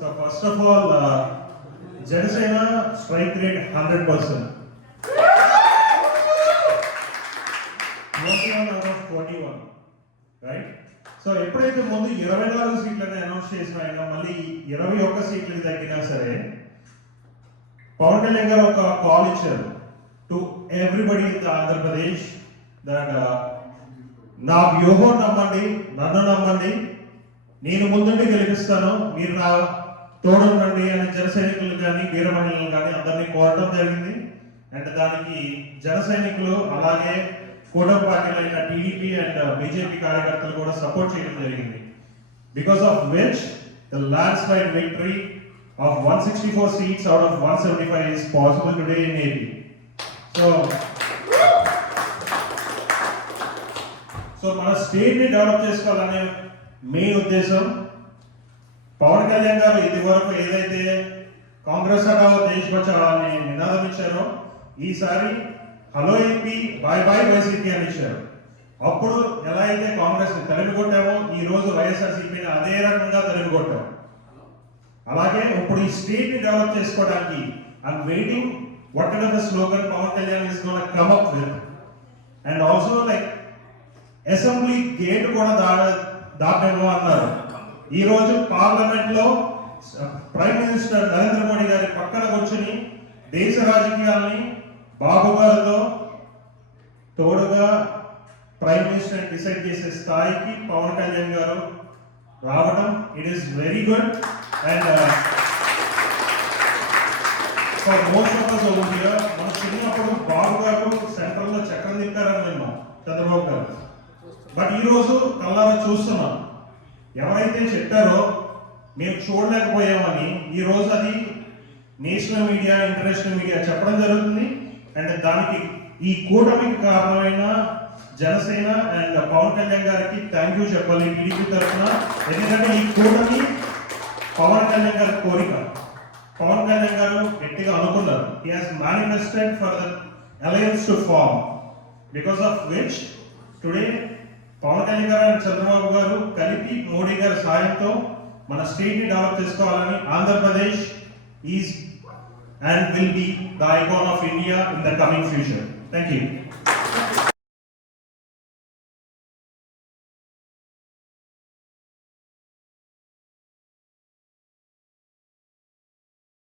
So first of all, Janasena strike rate 100%. 21 out of 21, right? So ఎప్పుడైతే ముందు 24 సీట్లను అనౌన్స్ చేసిన ఆయన మళ్ళీ 21 సీట్లకి తగ్గినా సరే పవన్ కళ్యాణ్ గారు ఒక కాల్ ఇచ్చారు to everybody in the Andhra Pradesh దట్ నా వ్యూహం నమ్మండి, నన్ను నమ్మండి, నేను ముందుండి గెలిపిస్తాను, మీరు నా తోడుండండి అని జన సైనికులు కానీ వీర మహిళలు కానీ అందరినీ కోరడం జరిగింది. అండ్ దానికి జన సైనికులు అలాగే కూటమి పార్టీలైన టీడీపీ అండ్ బీజేపీ కార్యకర్తలు కూడా సపోర్ట్ చేయడం జరిగింది. Because of which the land slide victory of 164 seats out of 175 is possible today in AP. So మన స్టేట్ ని డెవలప్ చేసుకోవాలనే మెయిన్ ఉద్దేశం. పవన్ కళ్యాణ్ గారు ఇది వరకు ఏదైతే కాంగ్రెస్ హటావో దేశ్ బచావో అని నినాదం ఇచ్చారో ఈసారి hello AP bye bye YCP అని ఇచ్చారు. అప్పుడు ఎలా అయితే కాంగ్రెస్ ని తరిమి కొట్టామో ఈ రోజు వైఎస్ఆర్సీపీని అదే రకంగా తరిమి కొట్టాము. అలాగే ఇప్పుడు ఈ స్టేట్ ని డెవలప్ చేసుకోవడానికి I'm waiting what kind of the slogan Pawan Kalyan is gonna come up with. And also like assembly gate కూడా దాటేమో అన్నారు. ఈ రోజు పార్లమెంట్ లో ప్రైమ్ మినిస్టర్ నరేంద్ర మోడీ గారి పక్కన కూర్చుని దేశ రాజకీయాల్ని బాబు గారితో తోడుగా ప్రైమ్ మినిస్టర్ డిసైడ్ చేసే స్థాయికి పవన్ కళ్యాణ్ గారు రావడం it is very good. And for most of us over here, మన చిన్నప్పుడు బాబు గారు సెంట్రల్ లో చక్రం తిప్పారని విన్నాం చంద్రబాబు గారు. బట్ ఈ రోజు కళ్ళారా చూస్తున్నాం ఎవరైతే చెప్పారో మేము చూడలేకపోయామని ఈ రోజు అది నేషనల్ మీడియా ఇంటర్నేషనల్ మీడియా చెప్పడం జరుగుతుంది. అండ్ దానికి ఈ కూటమికి కారణమైన జనసేన అండ్ పవన్ కళ్యాణ్ గారికి థ్యాంక్ యూ చెప్పాలి టీడీపీ తరఫున. ఎందుకంటే ఈ కూటమి పవన్ కళ్యాణ్ గారి కోరిక, పవన్ కళ్యాణ్ గారు గట్టిగా అనుకున్నారు. He has manifested for the alliance to form, because of which today Pawan Kalyan గారు అండ్ చంద్రబాబు గారు కలిపి మోడీ గారి సాయంతో మన స్టేట్ ని డెవలప్ చేసుకోవాలని Andhra Pradesh is and will be the icon of India in the coming future. Thank you.